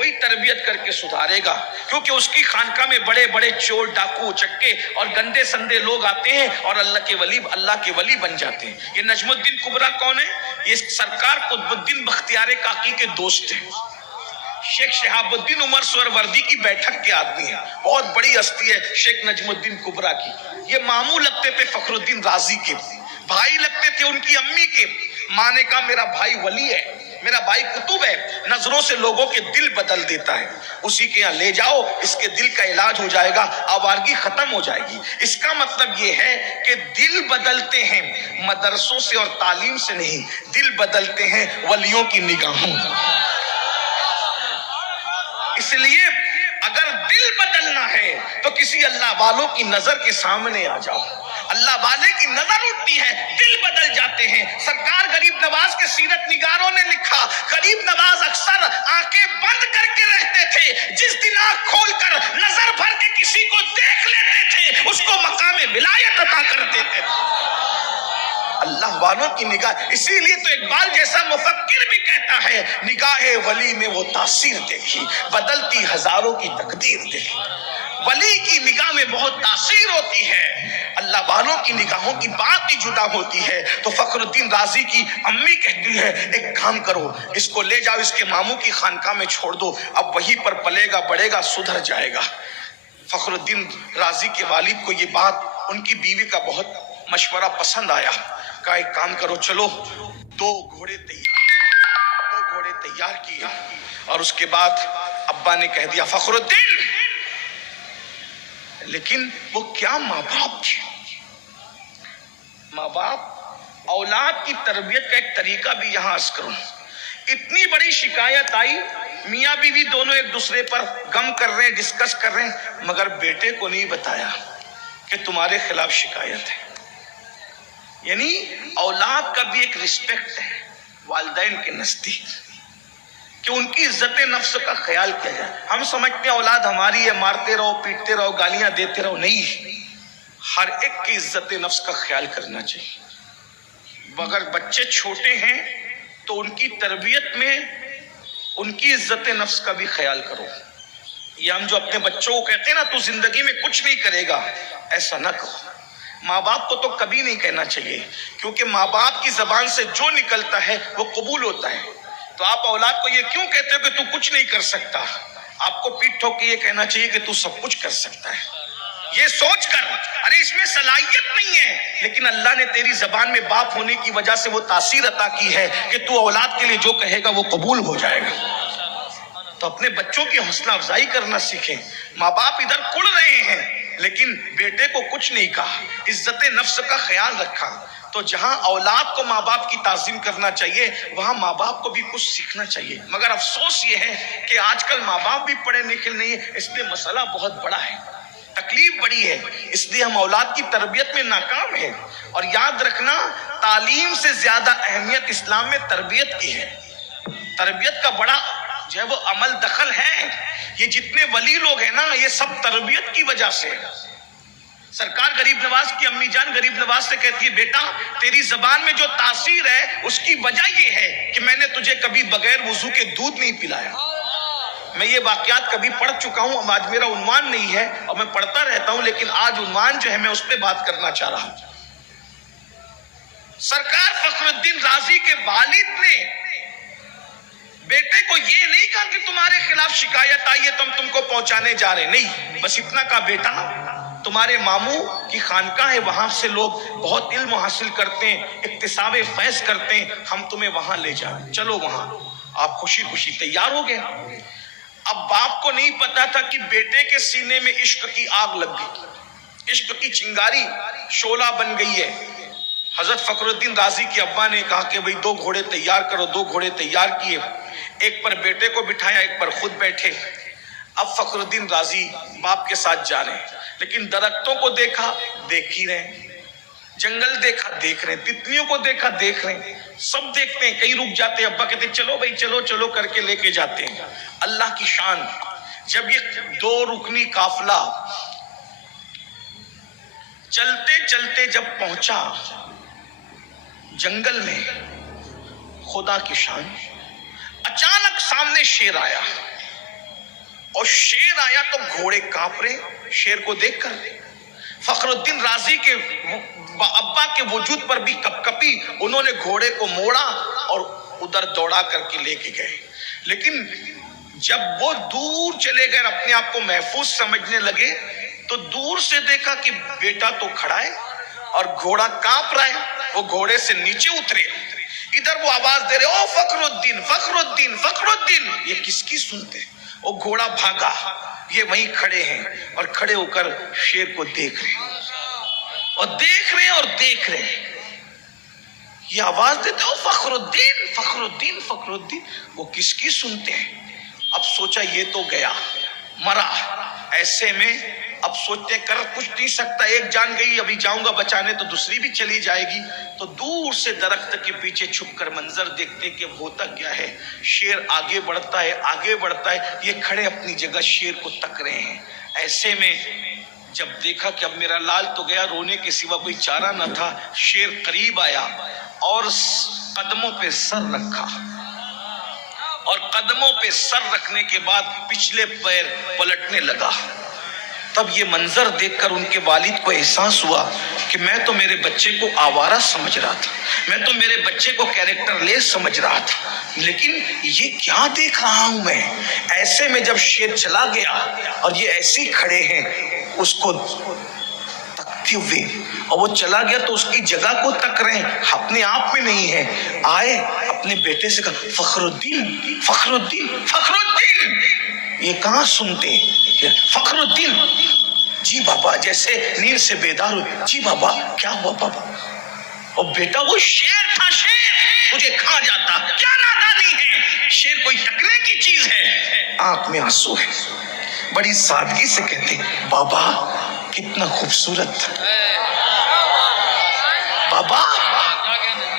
وہی تربیت کر کے سدھارے گا، کیونکہ اس کی خانقاہ میں بڑے بڑے چور ڈاکو چکے اور گندے سندے لوگ آتے ہیں اور اللہ کے ولی بن جاتے ہیں۔ یہ نجم الدین کبریٰ کون ہے؟ یہ سرکار قطب الدین بختیار کاکی کے دوست ہیں، شیخ شہاب الدین عمر سہروردی کی بیٹھک کے آدمی ہیں، بہت بڑی ہستی ہے شیخ نجم الدین کبریٰ کی۔ یہ ماموں لگتے تھے فخر الدین رازی کے، بھائی لگتے تھے ان کی امی کے۔ ماں نے کہا میرا بھائی ولی ہے، میرا بھائی قطب ہے، نظروں سے لوگوں کے دل بدل دیتا ہے، اسی کے یہاں لے جاؤ، اس کے دل کا علاج ہو جائے گا، آوارگی ختم ہو جائے گی۔ اس کا مطلب یہ ہے کہ دل بدلتے ہیں مدرسوں سے اور تعلیم سے نہیں، دل بدلتے ہیں ولیوں کی نگاہوں۔ اس لیے اگر دل بدلنا ہے تو کسی اللہ والوں کی نظر کے سامنے آ جاؤ، اللہ والے کی نظر اٹھتی ہے، دل بدل جاتے ہیں۔ سرکار غریب نواز کے سیرت نگاروں نے لکھا، غریب نواز اکثر آنکھیں بند کر کے رہتے تھے، جس دن آنکھ کھول کر نظر بھر کے کسی کو دیکھ لیتے تھے اس کو مقام ولایت عطا کر دیتے تھے۔ اللہ والوں کی نگاہ، اسی لیے تو اقبال جیسا مفکر بھی کہتا ہے، نگاہ ولی میں وہ تاثیر دیکھی، بدلتی ہزاروں کی تقدیر دیکھی۔ ولی کی نگاہ میں بہت تاثیر ہوتی ہے، اللہ والوں کی نگاہوں کی بات ہی جدا ہوتی ہے۔ تو فخر الدین رازی کی امی کہتی ہے ایک کام کرو، اس کو لے جاؤ، اس کے ماموں کی خانقاہ میں چھوڑ دو، اب وہیں پر پلے گا بڑھے گا، سدھر جائے گا۔ فخر الدین رازی کے والد کو یہ بات ان کی بیوی کا بہت مشورہ پسند آیا، کہا ایک کام کرو، چلو دو گھوڑے تیار کیے، اور اس کے بعد ابا نے کہہ دیا فخر الدین، لیکن وہ کیا ماں باپ تھے، ماں باپ اولاد کی تربیت کا ایک طریقہ بھی یہاں عرض کروں۔ اتنی بڑی شکایت آئی، میاں بیوی دونوں ایک دوسرے پر غم کر رہے ہیں، ڈسکس کر رہے ہیں، مگر بیٹے کو نہیں بتایا کہ تمہارے خلاف شکایت ہے۔ یعنی اولاد کا بھی ایک رسپیکٹ ہے والدین کے نزدیک، کہ ان کی عزت نفس کا خیال کیا جائے۔ ہم سمجھتے ہیں اولاد ہماری ہے، مارتے رہو، پیٹتے رہو، گالیاں دیتے رہو، نہیں، ہر ایک کی عزت نفس کا خیال کرنا چاہیے۔ اگر بچے چھوٹے ہیں تو ان کی تربیت میں ان کی عزت نفس کا بھی خیال کرو۔ یہ ہم جو اپنے بچوں کو کہتے ہیں نا تو زندگی میں کچھ نہیں کرے گا، ایسا نہ کرو۔ ماں باپ کو تو کبھی نہیں کہنا چاہیے، کیونکہ ماں باپ کی زبان سے جو نکلتا ہے وہ قبول ہوتا ہے۔ تو آپ اولاد کو یہ کیوں کہتے ہو کہ تو کچھ نہیں کر سکتا؟ آپ کو پیٹ ٹھوک کے یہ کہنا چاہیے کہ تو سب کچھ کر سکتا ہے، یہ سوچ کر ارے اس میں صلاحیت نہیں ہے، لیکن اللہ نے تیری زبان میں باپ ہونے کی وجہ سے وہ تاثیر عطا کی ہے کہ تو اولاد کے لیے جو کہے گا وہ قبول ہو جائے گا۔ تو اپنے بچوں کی حوصلہ افزائی کرنا سیکھیں۔ ماں باپ ادھر کڑ رہے ہیں لیکن بیٹے کو کچھ نہیں کہا، عزت نفس کا خیال رکھا۔ تو جہاں اولاد کو ماں باپ کی تعظیم کرنا چاہیے وہاں ماں باپ کو بھی کچھ سیکھنا چاہیے۔ مگر افسوس یہ ہے کہ آج کل ماں باپ بھی پڑھے لکھے نہیں ہیں، اس لیے مسئلہ بہت بڑا ہے، تکلیف بڑی ہے، اس لیے ہم اولاد کی تربیت میں ناکام ہیں۔ اور یاد رکھنا، تعلیم سے زیادہ اہمیت اسلام میں تربیت کی ہے۔ تربیت کا بڑا جو ہے وہ عمل دخل ہے۔ یہ جتنے ولی لوگ ہیں نا یہ سب تربیت کی وجہ سے۔ سرکار غریب نواز کی امی جان غریب نواز سے کہتی ہے بیٹا تیری زبان میں جو تاثیر ہے اس کی وجہ یہ ہے کہ میں نے تجھے کبھی بغیر وضو کے دودھ نہیں پلایا۔ میں یہ واقعات کبھی پڑھ چکا ہوں، آج میرا عنوان نہیں ہے اور میں پڑھتا رہتا ہوں، لیکن آج عنوان جو ہے میں اس پہ بات کرنا چاہ رہا ہوں۔ سرکار فخر الدین رازی کے والد نے بیٹے کو یہ نہیں کہا کہ تمہارے خلاف شکایت آئی ہے تو ہم تم کو پہنچانے جا رہے، نہیں، بس اتنا کہا بیٹا تمہارے ماموں کی خانقاہ ہے، وہاں سے لوگ بہت علم حاصل کرتے ہیں، اکتساب فیض کرتے ہیں، ہم تمہیں وہاں لے جائیں، چلو وہاں۔ آپ خوشی خوشی تیار ہو گئے۔ اب باپ کو نہیں پتا تھا کہ بیٹے کے سینے میں عشق کی آگ لگ گئی، عشق کی چنگاری شعلہ بن گئی ہے۔ حضرت فخر الدین رازی کے ابا نے کہا کہ بھئی 2 گھوڑے تیار کرو، 2 گھوڑے تیار کیے، ایک پر بیٹے کو بٹھایا، ایک پر خود بیٹھے۔ اب فخر الدین رازی باپ کے ساتھ جا رہے ہیں، لیکن درختوں کو دیکھا دیکھ ہی رہے، جنگل دیکھا دیکھ رہے، تتلیوں کو دیکھا دیکھ رہے، سب دیکھتے ہیں، کئی رک جاتے ہیں، ابا کہتے ہیں چلو بھائی چلو چلو کر کے لے کے جاتے ہیں۔ اللہ کی شان، جب یہ 2 رکنی قافلہ چلتے چلتے جب پہنچا جنگل میں، خدا کی شان، اچانک سامنے شیر آیا، اور شیر آیا تو گھوڑے کانپ رہے شیر کو دیکھ کر. فخر الدین رازی کے ابا کے وجود پر بھی کپ کپی, انہوں نے گھوڑے کو موڑا اور ادھر دوڑا کر کے لے کے گئے. لیکن جب وہ دور چلے گئے اپنے آپ کو محفوظ سمجھنے لگے تو دور سے دیکھا کہ بیٹا تو کھڑا ہے اور گھوڑا کانپ رہا ہے. وہ گھوڑے سے نیچے اترے, ادھر وہ آواز دے رہے او فخر الدین فخر الدین فخر الدین. یہ کس کی سنتے ہیں؟ وہ گھوڑا بھاگا, یہ وہیں کھڑے ہیں اور کھڑے ہو کر شیر کو دیکھ رہے اور دیکھ رہے اور دیکھ رہے. یہ آواز دیتے او فخر الدین فخر الدین فخر الدین. وہ کس کی سنتے ہیں؟ اب سوچا یہ تو گیا مرا. ایسے میں اب سوچتے کر کچھ نہیں سکتا, ایک جان گئی, ابھی جاؤں گا بچانے تو دوسری بھی چلی جائے گی. تو دور سے درخت کے پیچھے چھپ کر منظر دیکھتے کہ ہوتا کیا ہے. شیر آگے بڑھتا ہے آگے بڑھتا ہے, یہ کھڑے اپنی جگہ شیر کو تک رہے ہیں. ایسے میں جب دیکھا کہ اب میرا لال تو گیا, رونے کے سوا کوئی چارہ نہ تھا, شیر قریب آیا اور قدموں پہ سر رکھا, اور قدموں پہ سر رکھنے کے بعد پچھلے پیر پلٹنے لگا. تب یہ منظر دیکھ کر ان کے والد کو احساس ہوا کہ میں تو میرے بچے کو آوارہ سمجھ رہا تھا, میں تو میرے بچے کو کیریکٹر لیس سمجھ رہا تھا, لیکن یہ کیا دیکھ رہا ہوں میں. ایسے میں جب شیر چلا گیا اور یہ ایسے ہی کھڑے ہیں اس کو تکتے ہوئے, اور وہ چلا گیا تو اس کی جگہ کو تک رہے ہیں, اپنے آپ میں نہیں ہے. آئے اپنے بیٹے سے کہا فخر الدین فخر الدین فخر الدین. یہ کہاں سنتے فخر الدین. جی بابا, جیسے نیند سے بیدار ہوئے, جی بابا کیا ہوا بابا. اور بیٹا وہ شیر تھا, شیر تجھے کھا جاتا, کیا نادانی ہے, شیر کوئی ٹکنے کی چیز ہے. آنکھ میں آنسو ہے, بڑی سادگی سے کہتے بابا کتنا خوبصورت تھا, بابا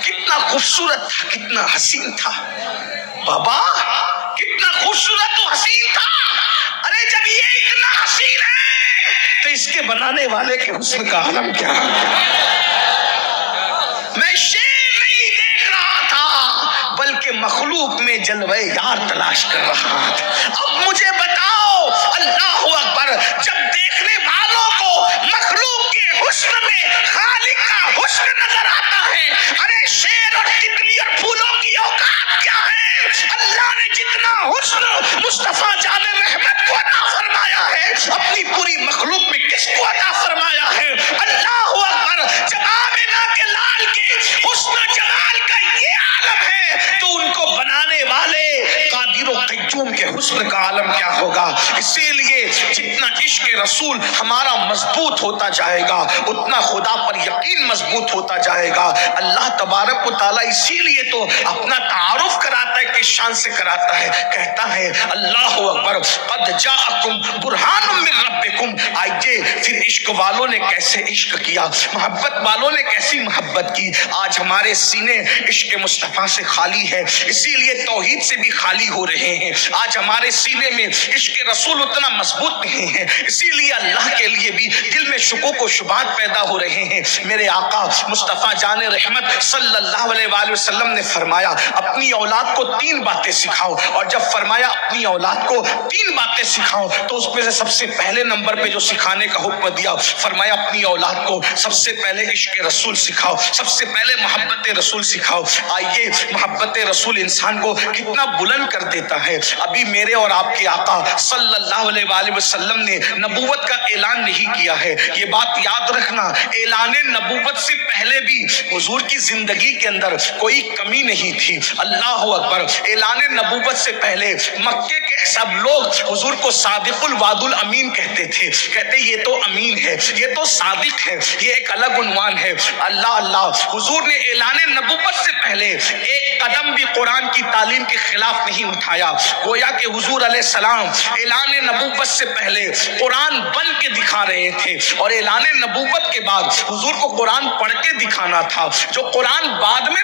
کتنا خوبصورت تھا, کتنا حسین تھا, بابا کتنا خوبصورت و حسین تھا. ارے جب یہ اتنا حسین ہے تو اس کے بنانے والے کے حسن کا عالم کیا ہے. میں شیر نہیں دیکھ رہا تھا بلکہ مخلوق میں جلوہ یار تلاش کر رہا تھا. اب مجھے بتاؤ, اللہ اکبر, جب دیکھنے والوں کو مخلوق کے حسن میں خالق کا حسن نظر آتا ہے, ارے شیر اور تتلی اور پھولوں کی اوقات کیا ہے. اللہ نے جتنا حسن مصطفیٰ جان رحمت کو عطا فرمایا ہے اپنی پوری مخلوق میں کس کو عطا فرمایا ہے. اللہ اکبر, جب آمنہ کے لال کے حسن جمال کا یہ عالم ہے تو ان کو بنانے والے قادر و قیوم کے حسن کا عالم کیا ہوگا. اسی لیے جتنا عشق رسول ہمارا مضبوط ہوتا جائے گا اتنا خدا پر یقین مضبوط ہوتا جائے گا. اللہ تبارک و تعالیٰ اسی لیے تو اپنا تعارف کراتا ہے, کس شان سے کراتا ہے, کہتا ہے اللہ اکبر قد جاءکم برہان من ربکم. آئیے پھر عشق والوں نے کیسے عشق کیا, محبت والوں نے کیسی محبت کی. آج ہمارے سینے عشق مصطفیٰ سے خالی ہے, اسی لیے توحید سے بھی خالی ہو رہے ہیں. آج ہمارے سینے میں عشق رسول اتنا مضبوط نہیں ہے, اسی لیے اللہ کے لیے بھی دل میں شکوک و شبہات پیدا ہو رہے ہیں. میرے آقا مصطفیٰ جان رحمت صلی اللہ علیہ وآلہ وسلم نے فرمایا اپنی اولاد کو 3 باتیں سکھاؤ, اور جب فرمایا اپنی اولاد کو 3 باتیں سکھاؤ تو اس میں سے سب سے پہلے نمبر پہ جو سکھانے کا حکم دیا, فرمایا اپنی اولاد کو سب سے پہلے عشق رسول سکھاؤ, سب سے پہلے محبت رسول سکھاؤ. آئیے محبت رسول انسان کو کتنا بلند کر دیتا ہے. ابھی میرے اور آپ کے آقا صلی اللہ علیہ وآلہ وسلم نے نبوت کا اعلان نہیں کیا ہے, یہ بات یاد رکھنا. اعلان نبوت سے پہلے بھی حضور کی زندگی کے اندر کوئی کمی نہیں تھی. اللہ اکبر, اعلان نبوت سے پہلے مکے کے سب لوگ حضور کو صادق الوعد الامین کہتے تھے, کہتے یہ تو امین ہے, یہ تو صادق ہے, یہ ایک الگ عنوان ہے. اللہ اللہ, حضور نے اعلان نبوت سے پہلے ایک قدم بھی قرآن کی تعلیم کے خلاف نہیں اٹھایا. گویا کہ حضور علیہ السلام اعلان نبوت سے پہلے قرآن بن کے دکھا رہے تھے, اور اعلان نبوت کے بعد حضور کو قرآن پڑھ کے دکھانا تھا. جو قرآن بعد میں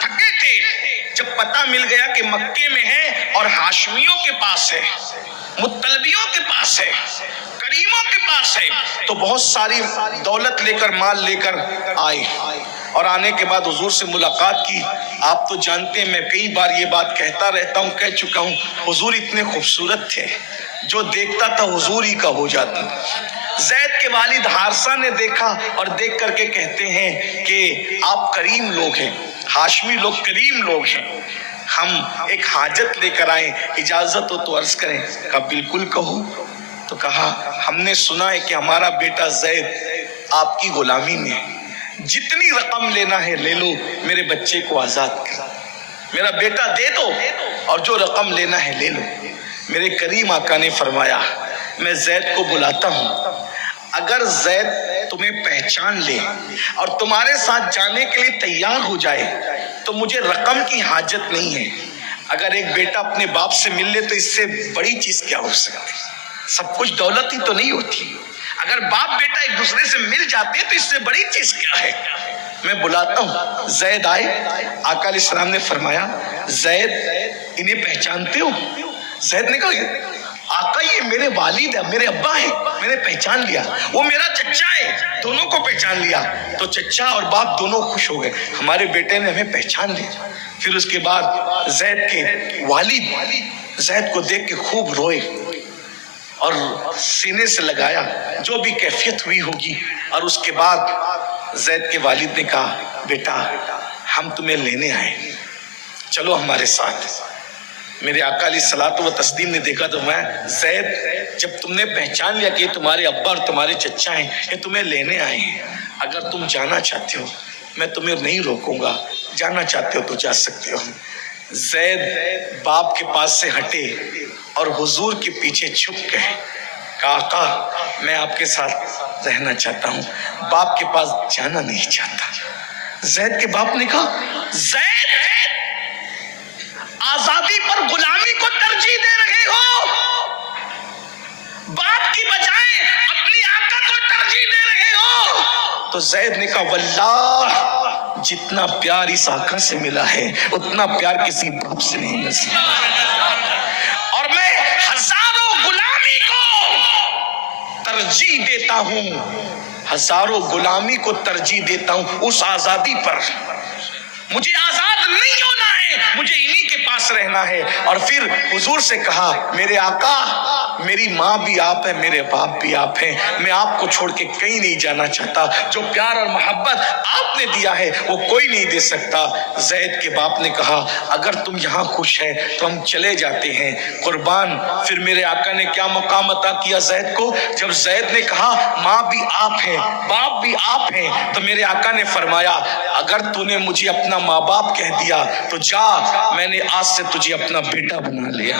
تھکے تھے، جب پتہ مل گیا کہ مکے میں ہے اور ہاشمیوں کے پاس ہے، مطلبیوں کے پاس ہے، کریموں کے پاس ہے، تو بہت ساری دولت لے کر، مال لے کر آئے، اور آنے کے بعد حضور سے ملاقات کی۔ آپ تو جانتے ہیں میں کئی بار یہ بات کہتا رہتا ہوں، کہہ چکا ہوں، حضور اتنے خوبصورت تھے، جو دیکھتا تھا حضور ہی کا ہو جاتا۔ زید کے والد حارثہ نے دیکھا اور دیکھ کر کے کہتے ہیں کہ آپ کریم لوگ ہیں، ہاشمی لوگ کریم لوگ ہیں، ہم ایک حاجت لے کر آئیں، اجازت ہو تو عرض کریں۔ کہا بالکل کہو۔ تو کہا ہم نے سنا ہے کہ ہمارا بیٹا زید آپ کی غلامی میں ہے، جتنی رقم لینا ہے لے لو، میرے بچے کو آزاد کر، میرا بیٹا دے دو، اور جو رقم لینا ہے لے لو۔ میرے کریم آقا نے فرمایا میں زید کو بلاتا ہوں، اگر زید تمہیں پہچان لے اور تمہارے ساتھ جانے کے لیے تیار ہو جائے تو مجھے رقم کی حاجت نہیں ہے۔ اگر ایک بیٹا اپنے باپ سے مل لے تو اس سے بڑی چیز کیا ہو سکتی؟ سب کچھ دولت ہی تو نہیں ہوتی، اگر باپ بیٹا ایک دوسرے سے مل جاتے تو اس سے بڑی چیز کیا ہے؟ میں بلاتا ہوں۔ زید آئے، آقا علیہ السلام نے فرمایا زید انہیں پہچانتے ہو؟ زید نے کہا آقا یہ میرے والد ہے، میرے ابا ہیں، میں نے پہچان لیا، وہ میرا چچا ہے، دونوں کو پہچان لیا۔ تو چچا اور باپ دونوں خوش ہو گئے، ہمارے بیٹے نے ہمیں پہچان لیا۔ پھر اس کے بعد زید کے والد زید کو دیکھ کے خوب روئے اور سینے سے لگایا، جو بھی کیفیت ہوئی ہوگی، اور اس کے بعد زید کے والد نے کہا بیٹا ہم تمہیں لینے آئے، چلو ہمارے ساتھ۔ میرے آقا علیہ الصلوۃ والتسلیم نے دیکھا تو میں زید جب تم نے پہچان لیا کہ یہ تمہارے ابا اور تمہارے چچا ہیں، یہ تمہیں لینے آئے ہیں، اگر تم جانا چاہتے ہو میں تمہیں نہیں روکوں گا، جانا چاہتے ہو تو جا سکتے ہو۔ زید باپ کے پاس سے ہٹے اور حضور کے پیچھے چھپ گئے، کہا آقا میں آپ کے ساتھ رہنا چاہتا ہوں، باپ کے پاس جانا نہیں چاہتا۔ زید کے باپ نے کہا زید آزادی پر غلامی کو ترجیح دے رہے ہو، باپ کی بجائے اپنی آقا کو ترجیح دے رہے ہو۔ تو زید نے کہا واللہ جتنا پیار اس آقا سے ملا ہے اتنا پیار کسی باپ سے نہیں مل سکتا، اور میں ہزاروں غلامی کو ترجیح دیتا ہوں، ہزاروں غلامی کو ترجیح دیتا ہوں اس آزادی پر۔ مجھے آزاد نہیں ہونا ہے، مجھے انہی کے پاس رہنا ہے۔ اور پھر حضور سے کہا میرے آقا میری ماں بھی آپ ہیں، میرے باپ بھی آپ ہیں، میں آپ کو چھوڑ کے کہیں نہیں جانا چاہتا، جو پیار اور محبت آپ نے دیا ہے وہ کوئی نہیں دے سکتا۔ زید کے باپ نے کہا اگر تم یہاں خوش ہے تو ہم چلے جاتے ہیں قربان۔ پھر میرے آقا نے کیا مقام عطا کیا زید کو، جب زید نے کہا ماں بھی آپ ہیں باپ بھی آپ ہیں، تو میرے آقا نے فرمایا اگر تو نے مجھے اپنا ماں باپ کہہ دیا تو جا، میں نے آج سے تجھے اپنا بیٹا بنا لیا۔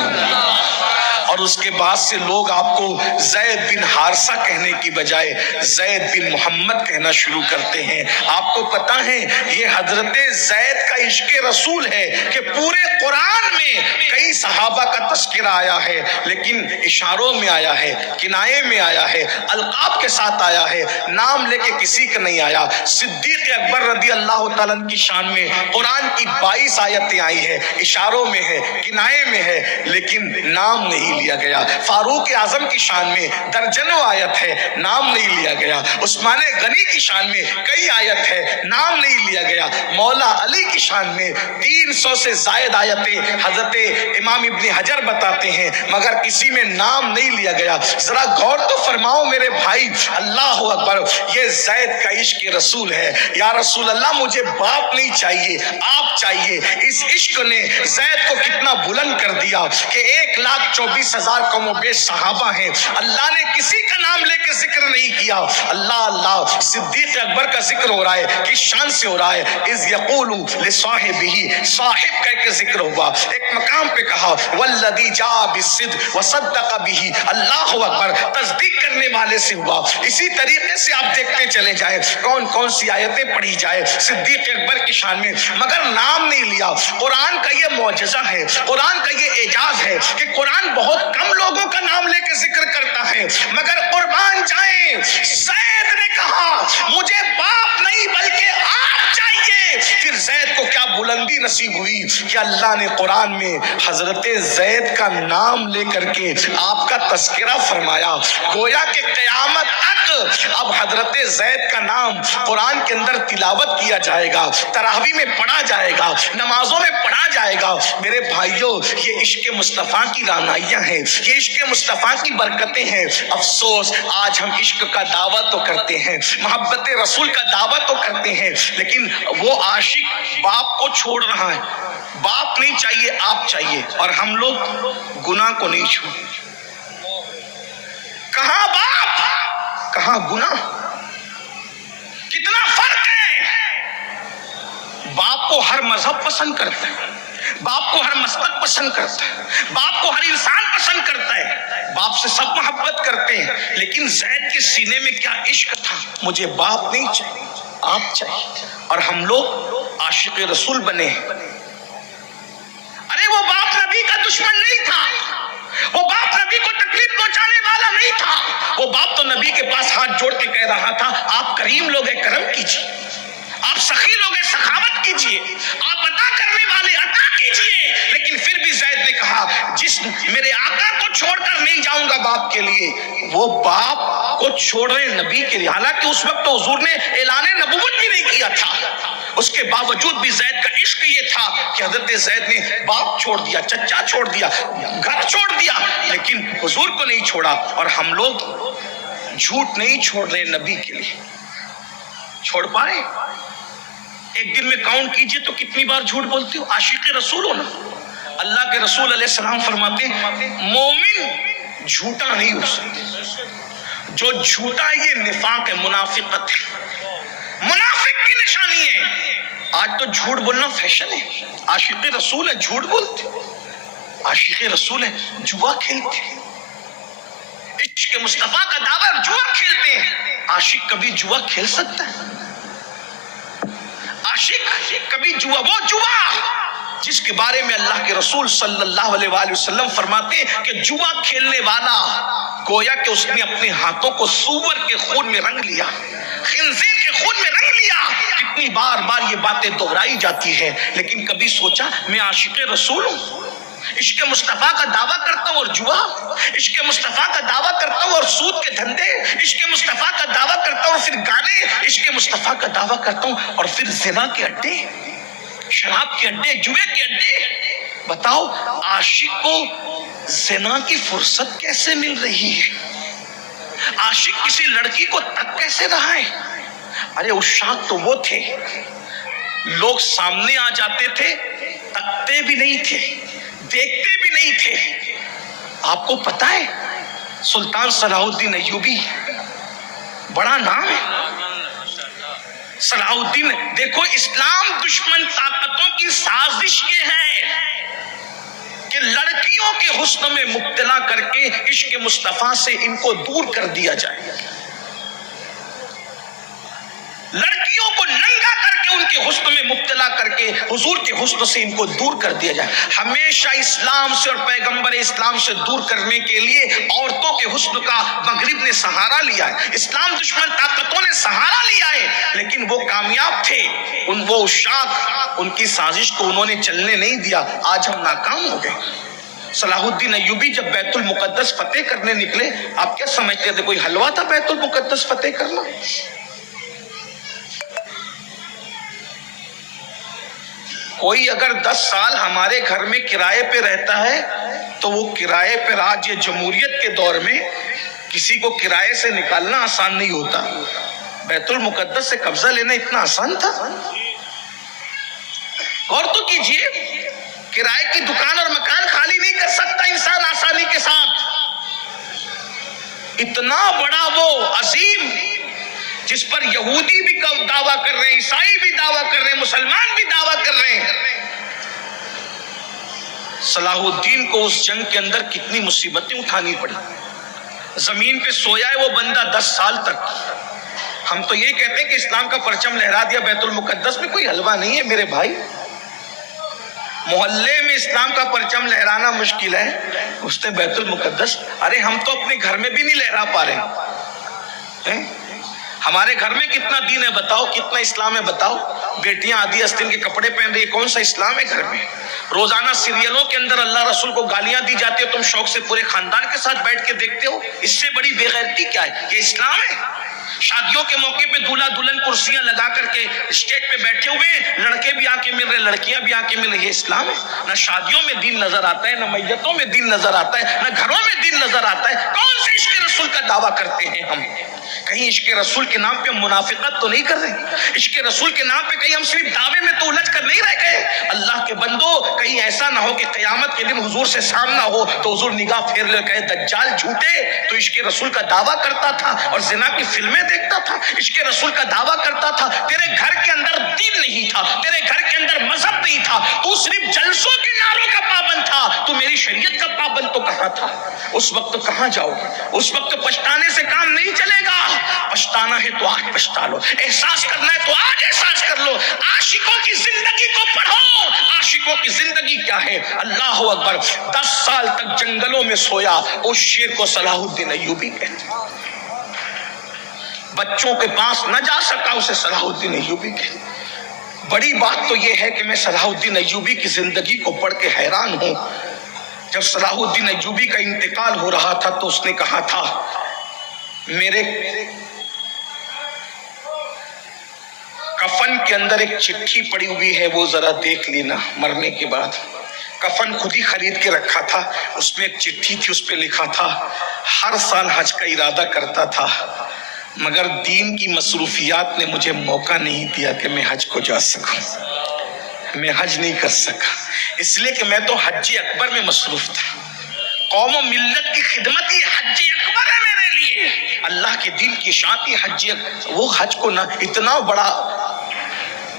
اور اس کے بعد سے لوگ آپ کو زید بن حارثہ کہنے کی بجائے زید بن محمد کہنا شروع کرتے ہیں۔ آپ کو پتہ ہے یہ حضرت زید کا عشق رسول ہے کہ پورے قرآن میں کئی صحابہ کا تذکرہ آیا ہے، لیکن اشاروں میں آیا ہے، کنایے میں آیا ہے، القاب کے ساتھ آیا ہے، نام لے کے کسی کا نہیں آیا۔ صدیق اکبر رضی اللہ تعالیٰ کی شان میں قرآن کی 22 آیتیں آئی ہے، اشاروں میں ہے، کنایے میں ہے، لیکن نام نہیں لیا گیا۔ فاروق اعظم کی شان میں درجنوں آیت ہے، نام نہیں لیا گیا۔ عثمان غنی کی شان میں کئی آیت ہے، نام نہیں لیا گیا۔ مولا علی کی شان میں 300 سے زائد آیتیں حضرت امام ابن حجر بتاتے ہیں، مگر کسی میں نام نہیں لیا گیا۔ ذرا غور تو فرماؤ میرے بھائی، اللہ اکبر، یہ زید کا عشق رسول ہے۔ یا رسول اللہ مجھے باپ نہیں چاہیے، آپ چاہیے۔ اس عشق نے زید کو کتنا بلند کر دیا کہ 1,24,000 کم و بیش صحابہ ہیں، اللہ نے کسی کا نام لے کے ذکر نہیں کیا۔ اللہ اللہ، صدیق اکبر کا ذکر ہو رہا ہے، کس شان سے ہو رہا ہے، اذ یقول لصاحبہ، صاحب کہہ کے ذکر ہوا۔ ایک مقام پہ کہا والذی جاء بالصدق وصدق بہ، اللہ اکبر، تصدیق کرنے والے سے ہوا۔ اسی طریقے سے آپ دیکھتے چلے جائیں کون کون سی آیتیں پڑھی جائے صدیق اکبر کی شان میں، مگر نام نہیں لیا۔ قرآن کا یہ معجزہ ہے، قرآن کا یہ اعجاز ہے کہ قرآن بہت کم لوگوں کا نام لے کے ذکر کرتا ہے، مگر قربان جائیں زید نے کہا مجھے باپ نہیں بلکہ آپ چاہیے۔ پھر زید کو کیا بلندی نصیب ہوئی کہ اللہ نے قرآن میں حضرت زید کا نام لے کر کے آپ کا تذکرہ فرمایا. گویا کہ قیامت تک اب حضرت زید کا نام قرآن کے اندر تلاوت کیا جائے گا، تراویح میں پڑھا جائے گا، نمازوں میں پڑھا جائے گا. میرے بھائیوں، یہ عشق مصطفیٰ کی رعنائیاں ہیں، یہ عشق مصطفیٰ کی برکتیں ہیں. افسوس آج ہم عشق کا دعویٰ تو کرتے ہیں، محبت رسول کا دعویٰ تو کرتے ہیں، لیکن وہ عاشق باپ کو چھوڑ رہا ہے. باپ نہیں چاہیے، آپ چاہیے، اور ہم لوگ گناہ کو نہیں چھوڑ. کہاں باپ کہاں گناہ، کتنا فرق ہے. باپ کو ہر مذہب پسند کرتا ہے، باپ کو ہر مسلک پسند کرتا ہے، باپ کو ہر انسان پسند کرتا ہے، باپ سے سب محبت کرتے ہیں. لیکن زید کے سینے میں کیا عشق تھا، مجھے باپ نہیں چاہیے، آپ چاہیے. اور ہم لوگ عاشق رسول بنے ہیں. ارے وہ باپ نبی کا دشمن نہیں تھا، وہ باپ نبی کو تکلیف پہنچانے والا نہیں تھا. وہ باپ تو نبی کے پاس ہاتھ جوڑ کے کہہ رہا تھا آپ کریم لوگ ہیں، کرم کیجیے، آپ سخی لوگ ہیں، سخاوت کیجیے، آپ عطا کرنے والے عطا کیجیے. لیکن پھر بھی زید نے کہا جس میرے آقا کو چھوڑ کر نہیں جاؤں گا باپ کے لیے، وہ باپ کو چھوڑ رہے نبی کے لیے. حالانکہ اس وقت تو حضور نے اعلان نبوت بھی نہیں کیا تھا، اس کے باوجود بھی زید کا عشق یہ تھا کہ حضرت زید نے باپ چھوڑ دیا، چچا چھوڑ دیا، گھر چھوڑ دیا، لیکن حضور کو نہیں چھوڑا. اور ہم لوگ جھوٹ نہیں چھوڑ رہے نبی کے لیے. چھوڑ پائے؟ ایک دن میں کاؤنٹ کیجئے تو کتنی بار جھوٹ بولتے ہو. عاشق رسول ہو نا. اللہ کے رسول علیہ السلام فرماتے ہیں مومن جھوٹا نہیں ہو سکتا. جو جھوٹا ہے یہ نفاق ہے، منافقت ہے، منافق کی نشانی ہے. آج تو جھوٹ بولنا فیشن ہے. عاشق رسول ہے جھوٹ بولتے، عاشق رسول ہے جوا کھیلتے، عشق مصطفیٰ کا دعویٰ جوا کھیلتے ہیں. عاشق کبھی جوا کھیل سکتا ہے؟ عاشق کبھی جوا، وہ جوا جس کے بارے میں اللہ کے رسول صلی اللہ علیہ وآلہ وسلم فرماتے ہیں کہ جوا کھیلنے والا گویا کہ اس نے اپنے ہاتھوں کو سور کے خون میں رنگ لیا، خنزیر کے خون میں رنگ لیا. کتنی بار بار یہ باتیں دہرائی جاتی ہے، لیکن کبھی سوچا میں عاشق رسول ہوں، عشق مصطفیٰ کا دعویٰ کرتا ہوں اور جوا، عشق مصطفیٰ کا دعویٰ کرتا ہوں اور سود کے دھندے، عشق مصطفیٰ کا دعویٰ کرتا ہوں اور پھر گانے، عشق مصطفیٰ کا دعویٰ کرتا ہوں اور پھر زنا کے اڈے، شراب کے اڈے، جوے کے اڈے. بتاؤ عاشق کو زنا کی فرصت کیسے مل رہی ہے؟ عاشق کسی لڑکی کو تک کیسے رہا ہے؟ ارے عشاق تو وہ تھے لوگ سامنے آ جاتے تھے، تکتے بھی نہیں تھے، دیکھتے بھی نہیں تھے. آپ کو پتا ہے سلطان صلاح الدین ایوبی بڑا نام ہے. صلاح الدین، دیکھو اسلام دشمن طاقتوں کی سازش یہ ہے کہ لڑکیوں کے حسن میں مبتلا کر کے عشق مصطفیٰ سے ان کو دور کر دیا جائے، لڑکیوں کو ننگا کر کے ان کے حسن میں مبتلا کر کے حضور کے حسن سے ان کو دور کر دیا جائے. ہمیشہ اسلام سے اور پیغمبر اسلام سے دور کرنے کے لیے عورتوں کے حسن کا مغرب نے سہارا لیا ہے، اسلام دشمن طاقتوں نے سہارا لیا ہے، لیکن وہ کامیاب تھے. وہ عشاق ان کی سازش کو انہوں نے چلنے نہیں دیا. آج ہم ناکام ہو گئے. صلاح الدین ایوبی جب بیت المقدس فتح کرنے نکلے، آپ کیا سمجھتے تھے کوئی حلوہ تھا بیت المقدس فتح کرنا؟ کوئی اگر 10 سال ہمارے گھر میں کرائے پہ رہتا ہے تو وہ کرائے پہ آج یہ جمہوریت کے دور میں کسی کو کرائے سے نکالنا آسان نہیں ہوتا. بیت المقدس سے قبضہ لینا اتنا آسان تھا؟ غور تو کیجئے، کرائے کی دکان اور مکان خالی نہیں کر سکتا انسان آسانی کے ساتھ. اتنا بڑا وہ عظیم جس پر یہودی بھی دعویٰ کر رہے ہیں، عیسائی بھی دعویٰ کر رہے ہیں، مسلمان بھی دعویٰ کر رہے ہیں. صلاح الدین کو اس جنگ کے اندر کتنی مصیبتیں اٹھانی پڑی. زمین پہ سویا ہے وہ بندہ 10 سال تک. ہم تو یہ کہتے ہیں کہ اسلام کا پرچم لہرا دیا بیت المقدس میں، کوئی حلوہ نہیں ہے میرے بھائی. محلے میں اسلام کا پرچم لہرانا مشکل ہے، اس نے بیت المقدس. ارے ہم تو اپنے گھر میں بھی نہیں لہرا پا رہے ہیں. ہمارے گھر میں کتنا دین ہے بتاؤ، کتنا اسلام ہے بتاؤ؟ بیٹیاں آدھی آستین کے کپڑے پہن رہی ہے، کون سا اسلام ہے گھر میں؟ روزانہ سیریلوں کے اندر اللہ رسول کو گالیاں دی جاتی ہے، تم شوق سے پورے خاندان کے ساتھ بیٹھ کے دیکھتے ہو، اس سے بڑی بے غیرتی کیا ہے؟ یہ اسلام ہے؟ شادیوں کے موقع پہ دولہا دلہن کرسیاں لگا کر کے اسٹیج پہ بیٹھے ہوئے ہیں، لڑکے بھی آ کے مل رہے، لڑکیاں بھی آ کے مل رہے، یہ اسلام ہے؟ نہ شادیوں میں دین نظر آتا ہے، نہ میتوں میں دین نظر آتا ہے، نہ گھروں میں دین نظر آتا ہے۔ کون سے عشق رسول کا دعویٰ کرتے ہیں ہم؟ کہیں عشق رسول کے نام پہ ہم منافقت تو نہیں کر رہے؟ عشق رسول کے نام پہ کہیں ہم صرف دعوے میں تو الجھ کر نہیں رہ گئے؟ اللہ کے بندو، کہیں ایسا نہ ہو کہ قیامت کے دن حضور سے سامنا ہو تو حضور نگاہ پھیر لے کہے دجال جھوٹے تو عشق رسول کا دعویٰ کرتا تھا اور زنا کی فلمیں دیکھتا تھا، عشق رسول کا دعویٰ کرتا تھا، تیرے گھر کے اندر دین نہیں تھا، تیرے گھر کے اندر مذہب نہیں تھا، تو صرف جلسوں کے نعروں کا پابند تھا، تو میری شریعت کا پابند تو کہاں تھا؟ اس وقت کہاں جاؤ گے؟ اس وقت پچھتانے سے کام نہیں چلے گا۔ پچھتانا ہے تو آج پچھتا لو، احساس کرنا ہے تو آج احساس کر لو۔ عاشقوں کی زندگی کو پڑھو، عاشقوں کی زندگی کیا ہے؟ اللہ اکبر، 10 سال تک جنگلوں میں سویا اس شیر کو صلاح الدین ایوبی کہتے ہیں، بچوں کے پاس نہ جا سکا اسے صلاح الدین ایوبی کہتے ہیں۔ بڑی بات تو یہ ہے کہ میں صلاح الدین ایوبی کی زندگی کو پڑھ کے حیران ہوں۔ جب صلاح الدین ایوبی کا انتقال ہو رہا تھا تو اس نے کہا تھا میرے کفن کے اندر ایک چٹھی پڑی ہوئی ہے، وہ ذرا دیکھ لینا۔ مرنے کے بعد کفن خود ہی خرید کے رکھا تھا، اس میں ایک چٹھی تھی، اس پہ لکھا تھا ہر سال حج کا ارادہ کرتا تھا مگر دین کی مصروفیات نے مجھے موقع نہیں دیا کہ میں حج کو جا سکوں، میں حج نہیں کر سکا، اس لیے کہ میں تو حج اکبر میں مصروف تھا۔ قوم و ملت کی خدمت ہی حج اکبر ہے میرے لیے، اللہ کے دین کی شان ہی حج، وہ حج کو نہ اتنا بڑا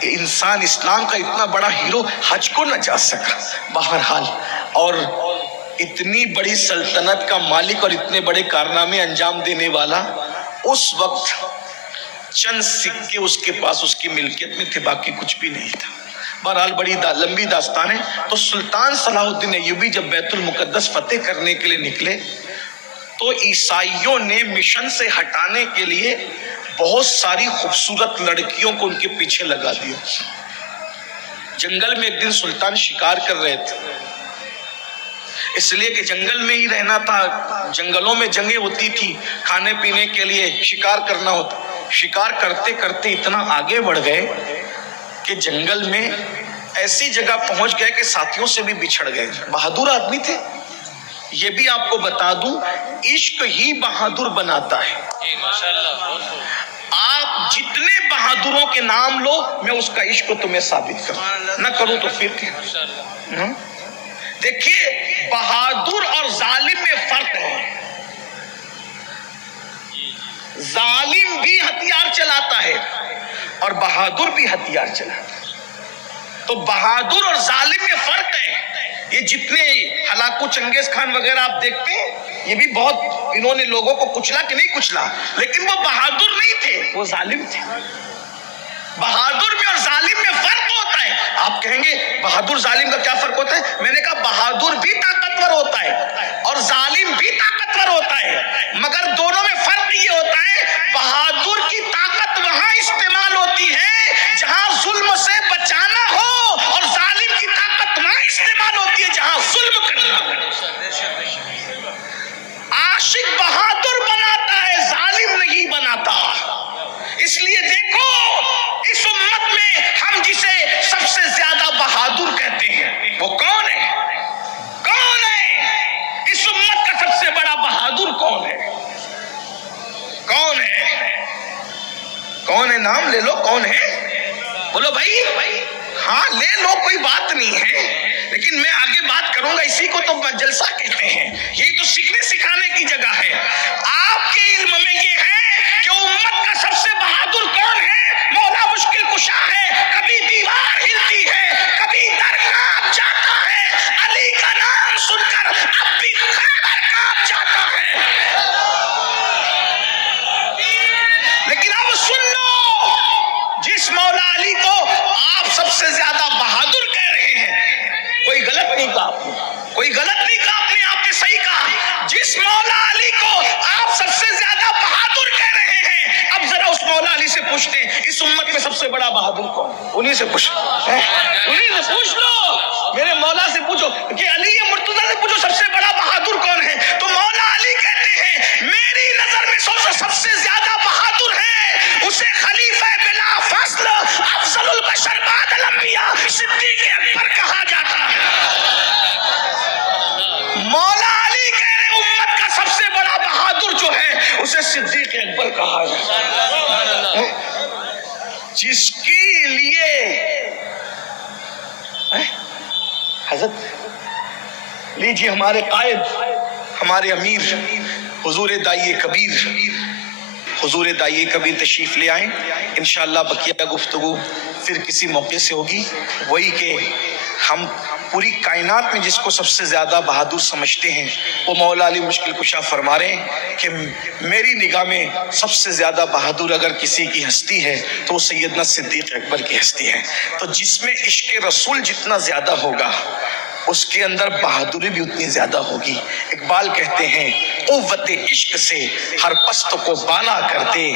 انسان، اسلام کا اتنا بڑا ہیرو حج کو نہ جا سکا۔ بہرحال، اور اتنی بڑی سلطنت کا مالک اور اتنے بڑے کارنامے انجام دینے والا، اس وقت چند سکے اس کے پاس اس کی ملکیت میں تھے، باقی کچھ بھی نہیں تھا۔ بہرحال بڑی لمبی داستان ہے۔ تو سلطان صلاح الدین ایوبی جب بیت المقدس فتح کرنے کے لیے نکلے تو عیسائیوں نے مشن سے ہٹانے کے لیے بہت ساری خوبصورت لڑکیوں کو ان کے پیچھے لگا دیا۔ جنگل میں ایک دن سلطان شکار کر رہے تھے، اس لیے کہ جنگل میں ہی رہنا تھا، جنگلوں میں جنگیں ہوتی تھی، کھانے پینے کے لیے شکار کرنا ہوتا۔ شکار کرتے کرتے اتنا آگے بڑھ گئے کہ جنگل میں ایسی جگہ پہنچ گئے کہ ساتھیوں سے بھی بچھڑ گئے۔ بہادر آدمی تھے، یہ بھی آپ کو بتا دوں، عشق ہی بہادر بناتا ہے۔ آپ جتنے بہادروں کے نام لو، میں اس کا عشق تمہیں ثابت کروں، نہ کروں تو پھر کیا؟ دیکھیے، بہادر اور ظالم میں فرق ہے۔ ظالم بھی ہتھیار چلاتا ہے اور بہادر بھی ہتھیار چلاتا ہے، تو بہادر اور ظالم میں فرق ہے۔ یہ جتنے ہلاکو چنگیز خان وغیرہ آپ دیکھتے ہیں، یہ بھی بہت انہوں نے لوگوں کو کچلا کہ نہیں کچلا، لیکن وہ بہادر نہیں تھے، وہ ظالم تھے۔ بہادر میں اور ظالم میں فرق ہوتا ہے۔ آپ کہیں گے بہادر ظالم کا کیا فرق ہوتا ہے؟ میں نے کہا بہادر بھی طاقتور ہوتا ہے اور ظالم بھی طاقتور ہوتا ہے، مگر دونوں میں فرق یہ ہوتا ہے بہادر کی طاقت وہاں استعمال ہوتی ہے جہاں ظلم سے بچانا ہو، اور ظالم کی طاقت وہاں استعمال ہوتی ہے جہاں ظلم کرنا ہو۔ عاشق بہادر بناتا ہے، ظالم نہیں بناتا۔ اس لیے دیکھو، اس امت میں ہم جسے سب سے زیادہ بہادر کہتے ہیں وہ کون ہے؟ کون ہے اس امت کا سب سے بڑا بہادر؟ کون ہے؟ کون ہے؟ کون ہے؟ نام لے لو، کون ہے؟ بولو بھائی۔ ہاں لے لو، کوئی بات نہیں ہے، لیکن میں آگے بات کروں گا۔ اسی کو تو جلسہ کہتے ہیں، یہی تو سیکھنے سکھانے کی جگہ ہے۔ آپ کے علم میں یہ ہے کہ امت کا سب سے بہادر کون ہے؟ مولا مشکل کشا ہے، کبھی دیوار ہلتی ہے، کبھی در کانپ جاتا ہے، علی کا نام سن کر اب بھی خیبر کانپ جاتا ہے۔ لیکن اب سن لو، جس مولا علی کو آپ سب سے زیادہ بہادر کہہ رہے ہیں، کوئی غلط نہیں کہا آپ نے، کوئی غلط نہیں کہا آپ نے، آپ نے صحیح کہا۔ جس مولا علی کو آپ سب سے زیادہ بہادر کہہ رہے ہیں، اب ذرا اس مولا پوچھتے ہیں اس امت میں سب سے بڑا بہادر کون؟ انہی سے پوچھ، انہی سے پوچھ لو، میرے مولا سے پوچھو کہ علی مرتضیٰ سے پوچھو سب سے بڑا بہادر کون ہے، تو مولا علی کہتے ہیں میری نظر میں سب سے زیادہ بہادر ہے اسے خلیفہ بلا فصل افضل البشر بعد الانبیاء صدیق اکبر کہا جاتا ہے۔ مولا علی کہہ رہے امت کا سب سے بڑا بہادر جو ہے اسے صدیق اکبر کہا جاتا ہے، جس کے لیے حضرت لیجیے ہمارے قائد ہمارے امیر حضور داعی کبیر تشریف لے آئیں، انشاءاللہ بقیہ گفتگو پھر کسی موقع سے ہوگی۔ وہی کہ ہم پوری کائنات میں جس کو سب سے زیادہ بہادر سمجھتے ہیں وہ مولا علی مشکل کشا فرما رہے ہیں کہ میری نگاہ میں سب سے زیادہ بہادر اگر کسی کی ہستی ہے تو وہ سیدنا صدیق اکبر کی ہستی ہے۔ تو جس میں عشق رسول جتنا زیادہ ہوگا اس کے اندر بہادری بھی اتنی زیادہ ہوگی۔ اقبال کہتے ہیں قوت عشق سے ہر پست کو بالا کر دے،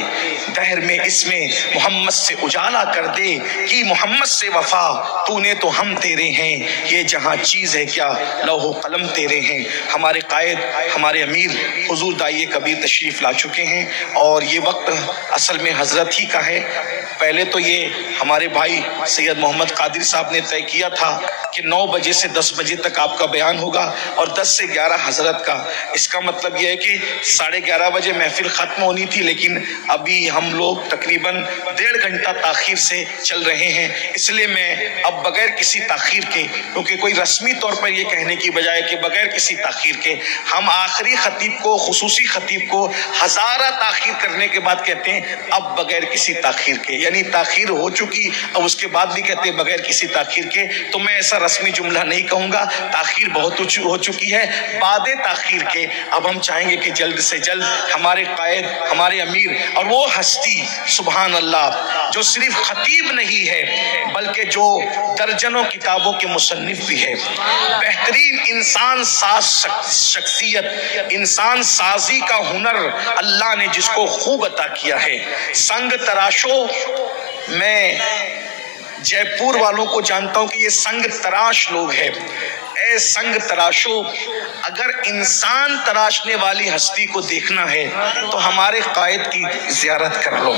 دہر میں اس میں محمد سے اجالا کر دے، کی محمد سے وفا تو نے تو ہم تیرے ہیں، یہ جہاں چیز ہے کیا لوح و قلم تیرے ہیں۔ ہمارے قائد ہمارے امیر حضور داعی کبیر تشریف لا چکے ہیں اور یہ وقت اصل میں حضرت ہی کا ہے۔ پہلے تو یہ ہمارے بھائی سید محمد قادری صاحب نے طے کیا تھا کہ 9 بجے سے 10 بجے تک آپ کا بیان ہوگا اور 10 سے 11 حضرت کا۔ اس کا مطلب یہ ہے کہ 11:30 بجے محفل ختم ہونی تھی، لیکن ابھی ہم لوگ تقریباً 1.5 گھنٹہ تاخیر سے چل رہے ہیں، اس لیے میں اب بغیر کسی تاخیر کے، کیونکہ کوئی رسمی طور پر یہ کہنے کی بجائے کہ بغیر کسی تاخیر کے ہم آخری خطیب کو، خصوصی خطیب کو ہزارہ تاخیر کرنے کے بعد کہتے ہیں اب بغیر کسی تاخیر کے، یعنی تاخیر ہو چکی اب اس کے بعد بھی کہتے ہیں بغیر کسی تاخیر کے۔ تو میں ایسا رسمی جملہ نہیں کہوں گا، تاخیر بہت ہو چکی ہے، بعد تاخیر کے اب ہم چاہیں گے کہ جلد سے جلد ہمارے قائد ہمارے امیر اور وہ ہستی سبحان اللہ جو صرف خطیب نہیں ہے بلکہ جو درجنوں کتابوں کے مصنف بھی ہے، بہترین انسان ساز شخصیت، انسان سازی کا ہنر اللہ نے جس کو خوب عطا کیا ہے۔ سنگ تراشو، میں جے پور والوں کو جانتا ہوں کہ یہ سنگ تراش لوگ ہیں۔ اے سنگ تراشو، اگر انسان تراشنے والی ہستی کو دیکھنا ہے تو ہمارے قائد کی زیارت کر لو،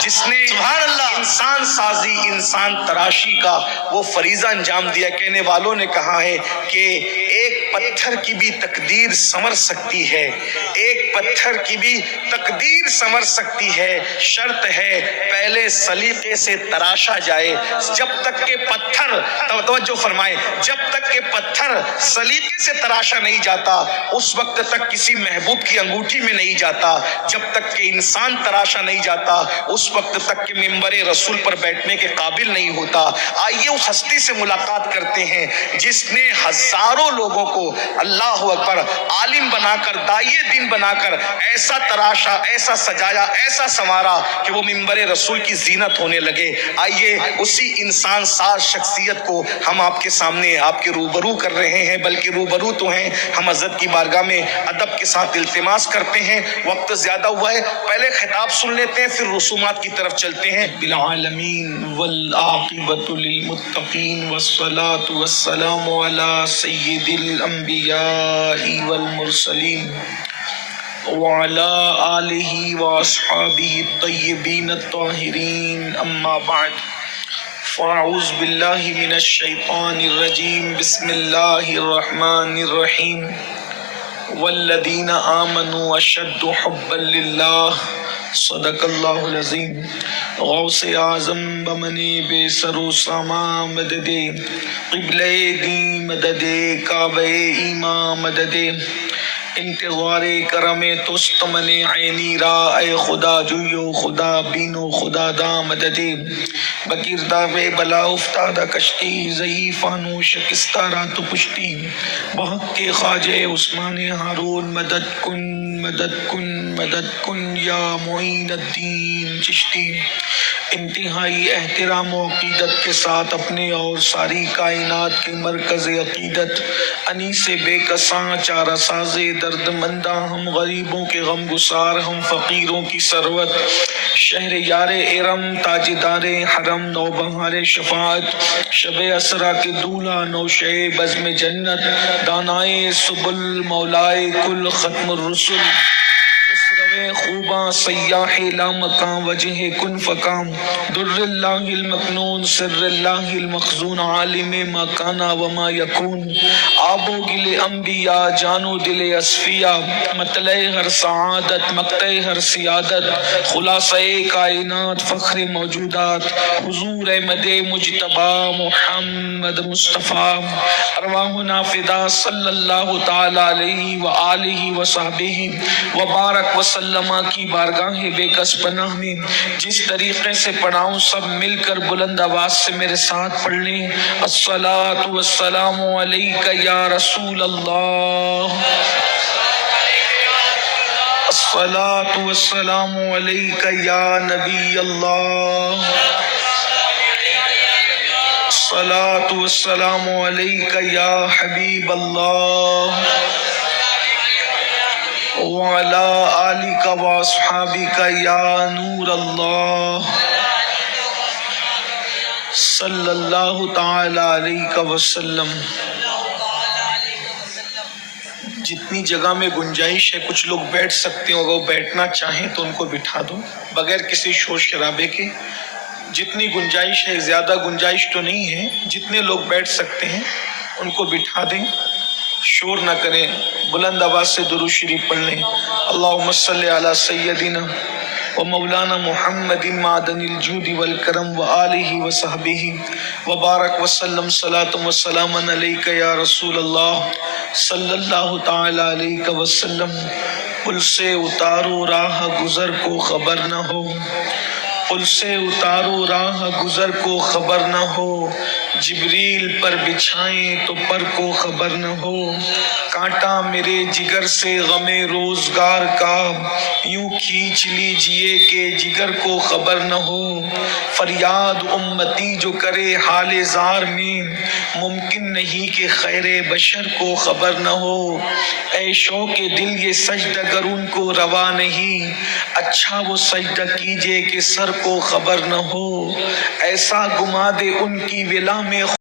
جس نے سبحان اللہ انسان سازی انسان تراشی کا وہ فریضہ انجام دیا۔ کہنے والوں نے کہا ہے کہ ایک پتھر کی بھی تقدیر سنور سکتی ہے، ایک پتھر کی بھی تقدیر سنور سکتی ہے، شرط ہے پہلے سلیقے سے تراشا جائے۔ جب تک کہ پتھر، توجہ فرمائیں، جب تک کہ پتھر سلیقے سے تراشا نہیں جاتا اس وقت تک کسی محبوب کی انگوٹھی میں نہیں جاتا، جب تک کہ انسان تراشا نہیں جاتا اس وقت تک کہ منبر رسول پر بیٹھنے کے قابل نہیں ہوتا۔ آئیے اس ہستی سے ملاقات کرتے ہیں جس نے ہزاروں لوگوں کو اللہ اکبر عالم بنا کر، داعی دین بنا کر ایسا تراشا، ایسا سجایا، ایسا سنوارا کہ وہ منبر رسول کی زینت ہونے لگے۔ آئیے اسی انسان ساز شخصیت کو ہم آپ کے سامنے آپ کے روبرو کر رہے ہیں، بلکہ روبرو تو ہیں، ہم حضرت کی بارگاہ میں ادب کے ساتھ التماس کرتے ہیں۔ وقت زیادہ ہوا ہے، پہلے خطاب سن لیتے ہیں پھر رسومات کی طرف چلتے ہیں۔ بالعالمین والعاقبۃ للمتقین والصلاۃ والسلام علی سید الانبیاء والمرسلین وعلی آلہ واصحابہ الطیبین الطاہرین، اما بعد فاعوذ باللہ من الشیطان الرجیم، بسم اللہ الرحمن الرحیم، والذین آمنوا اشد حبا للہ، صدق اللہ العظیم۔ غوث اعظم بمن بے سر و ساما مدد، قبلہ دین مدد، کعبہ ایمان مدد، انتظار کرم توست من عینی را، اے خدا جویو خدا بینو خدا دا مدد، بگرداب بلا افتادہ کشتی، ضعیفانو شکستہ رات پشتی، بحق کے خواجہ عثمان ہارون مدد کن مدد کن مدد کن یا معین الدین چشتی۔ انتہائی احترام و عقیدت کے ساتھ اپنے اور ساری کائنات کے مرکز عقیدت انیس بے کساں چارہ ساز درد منداں، ہم غریبوں کے غم گسار، ہم فقیروں کی ثروت، شہر یار ارم، تاجدار حرم، نوبہار شفاعت، شب اسرا کے دولہا، نوشے بزم جنت، دانائے سبل، مولائے کل، ختم الرسل، خسرو خوباں، سیاح لامکاں، وجہ کن فکام، در اللہ المکنون، سر اللہ المخزون، عالم ما کانا وما یکون، آب و گل انبیاء، جان و دل اصفیاء، مطلع ہر سعادت، مقطع ہر سیادت، خلاصہ کائنات، فخر موجودات، حضور احمد مجتبی محمد مصطفیٰ، ارواحنا فدا صلی اللہ تعالی علیہ وآلہ وصحبہ وبارک وسلم کی بارگاہ بے کس پناہ میں جس طریقے سے پڑھاؤں سب مل کر بلند آواز سے میرے ساتھ پڑھ لیں۔ الصلاۃ والسلام علیک یا رسول اللہ، الصلاۃ والسلام علیک یا نبی اللہ، الصلاۃ والسلام علیک یا حبیب اللہ، وعلی آلک واصحابک یا نور اللہ، صلی اللہ تعالی علیہ وسلم۔ جتنی جگہ میں گنجائش ہے کچھ لوگ بیٹھ سکتے ہیں، اگر وہ بیٹھنا چاہیں تو ان کو بٹھا دو بغیر کسی شور شرابے کے۔ جتنی گنجائش ہے، زیادہ گنجائش تو نہیں ہے، جتنے لوگ بیٹھ سکتے ہیں ان کو بٹھا دیں، شور نہ کریں، بلند آواز سے درود شریف پڑھ لیں۔ اللہم صلی علی سیدنا و مولانا محمد معدن الجود والکرم وآلہ وصحبہ وبارک وسلم، صلاۃ و سلام علیک یا رسول اللہ صلی اللہ تعالی علیہ وسلم۔ پل سے اتارو راہ گزر کو خبر نہ ہو، پل سے اتارو راہ گزر کو خبر نہ ہو، جبریل پر بچھائیں تو پر کو خبر نہ ہو، کانٹا میرے جگر سے غم روزگار کا، یوں کھینچ لیجئے کہ جگر کو خبر نہ ہو، فریاد امتی جو کرے حال زار میں، ممکن نہیں کہ خیر بشر کو خبر نہ ہو، اے شوق دل یہ سجدہ گر ان کو روا نہیں، اچھا وہ سجدہ کیجئے کہ سر کو خبر نہ ہو، ایسا گما دے ان کی ولا میں